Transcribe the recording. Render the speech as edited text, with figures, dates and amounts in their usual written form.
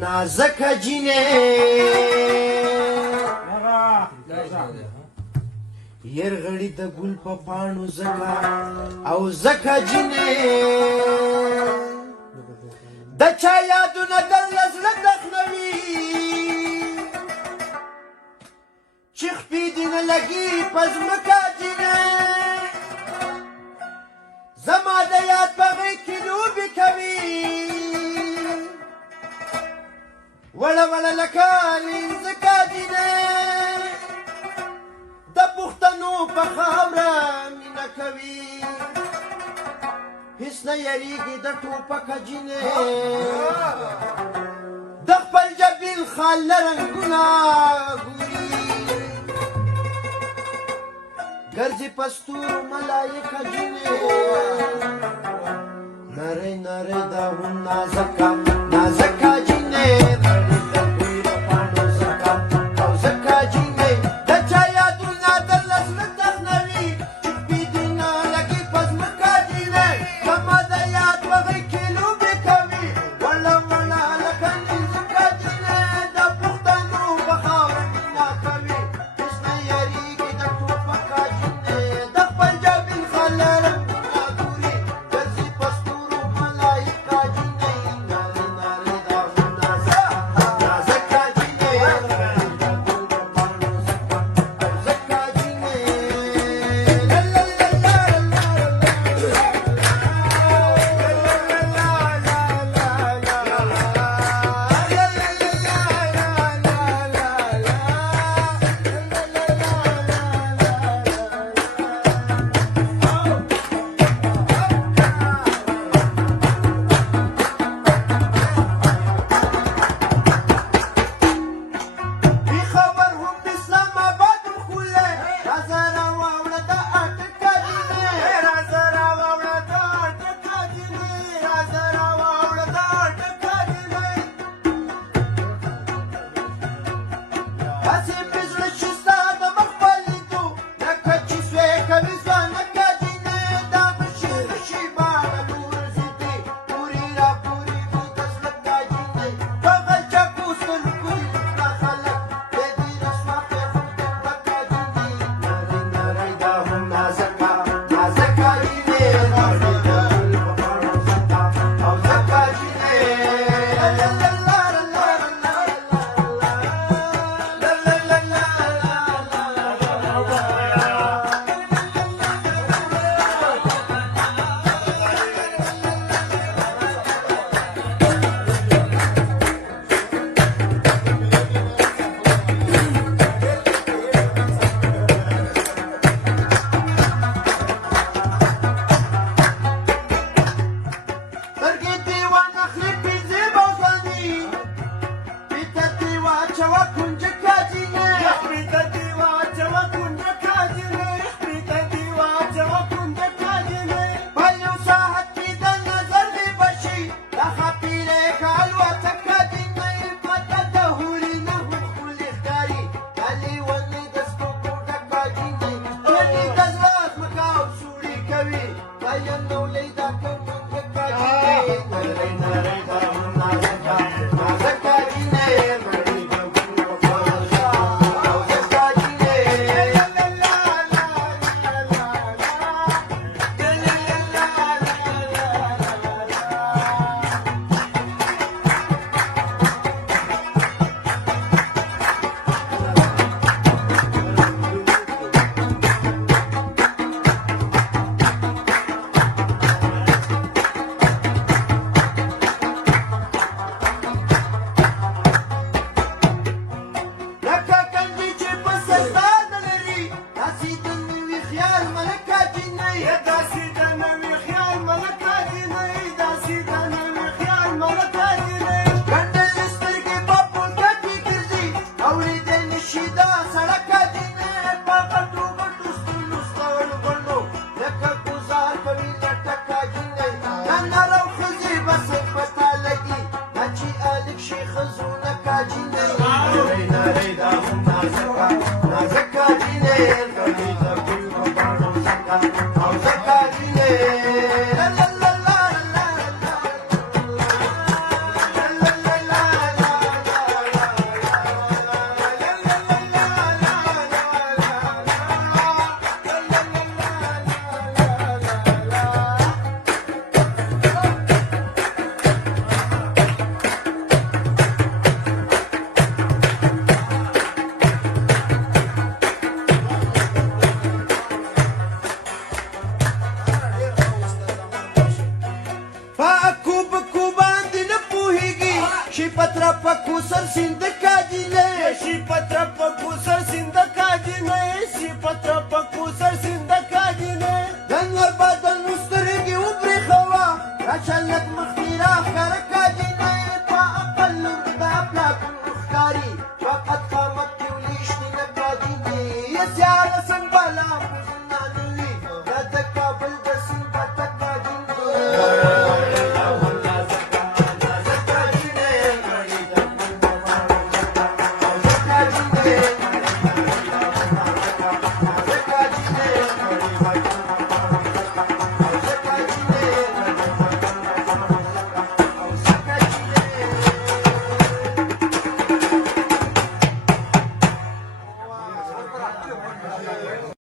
نازک جینې یرغړی د ګل په پاڼو زکا او زکا جینې د چا یادونه در زړه دخنوي چې خپې دې نه لګي په ځمکه جینې زما د یاد په غېږ کې لوبې کوي وړه وړه لکه لینځکه جینې د پښتنو په خاوره مینه کوي هیڅ نه یریږي د ټوپکه جینې د خپل جبین خال له رنګونه ګوري ګرځي په ستورو ملایکه جینې نری نری دا هم نازکه نازکه جینې شي پتر په کوسر سیند کاجینه شي پتر په کوسر